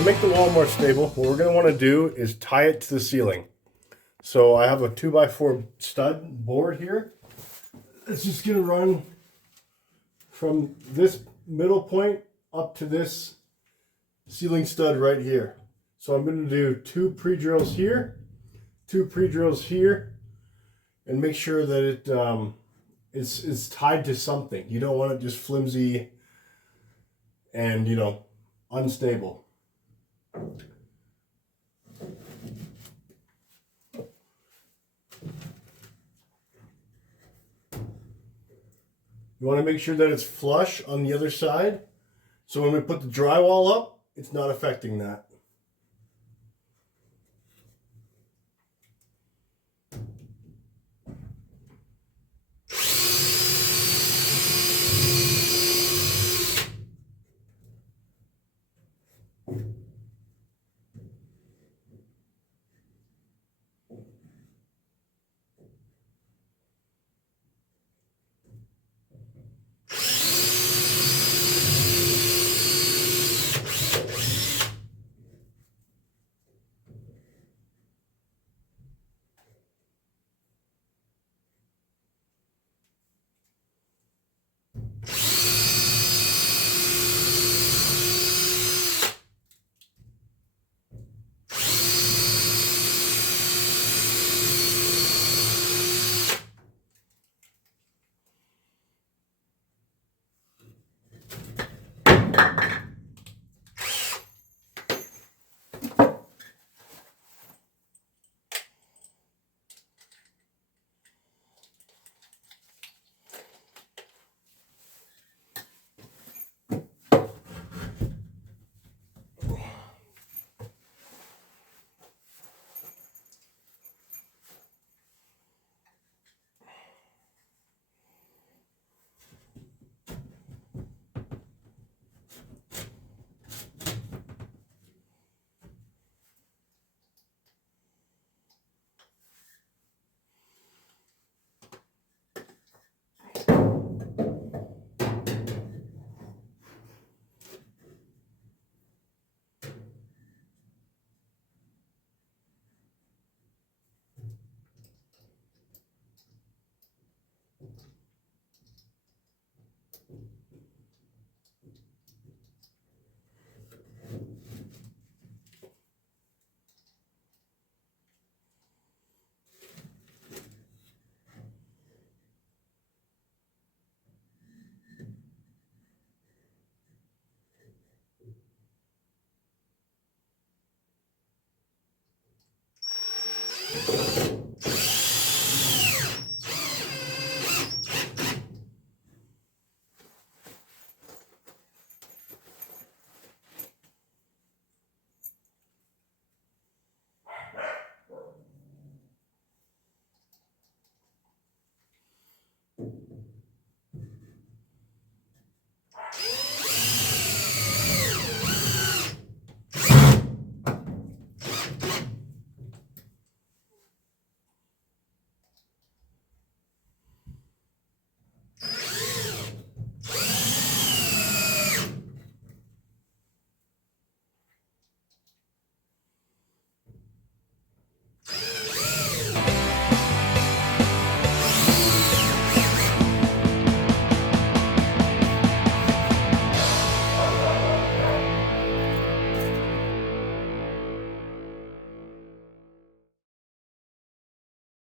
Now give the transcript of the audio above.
to make the wall more stable, what we're going to want to do is tie it to the ceiling. So I have a 2x4 stud board here. It's just going to run from this middle point up to this ceiling stud right here. So I'm going to do 2 pre-drills here, 2 pre-drills here, and make sure that it is tied to something. You don't want it just flimsy and, you know, unstable. You want to make sure that it's flush on the other side, so when we put the drywall up, it's not affecting that.